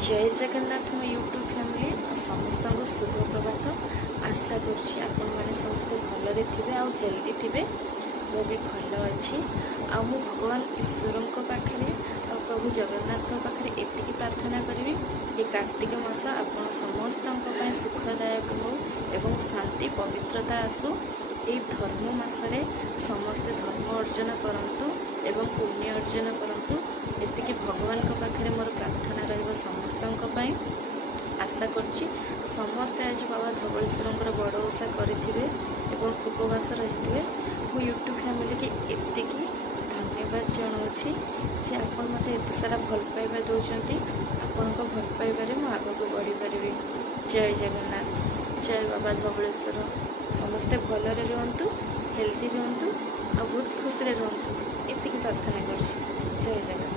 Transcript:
जय जगन्नाथ मो YouTube family समस्त को शुभ प्रभात। आशा करुँच आपण मैंने समस्ते भलरे थे आ हेल्दी थे। मु भी भल अच्छी आ भगवान ईश्वर पाखे प्रभु जगन्नाथ पाखे एति प्रार्थना करी ये कार्तिक मास आपण समस्त सुखदायक हो एवं शांति पवित्रता आसू। ये धर्म मसरे समस्ते धर्म अर्जन करंतु एवं पुण्य अर्जन करंतु एतिकी भगवान पाखे मोर प्रार्थना रहिबो समस्तंक पई। आशा करछि समस्ते आज बाबा धवळेश्वरंकर बड़ ओषा करिथिबे एवं उपवास रहिथिबे। मु यूट्यूब फैमिली के एतिकी धन्यवाद जनाउछि जे आपण मते एते सारा भल पाइबा दउचंती। आपनको भल पाइबारे मु आगको बढ़ी परिबे। जय जगन्नाथ, जय बाबा धवळेश्वर। समस्ते भलरे रहंतु, हेल्दी रहंतु आ बहुत खुशी रहंतु एतिकी प्रार्थना करछि। जय जगन्नाथ।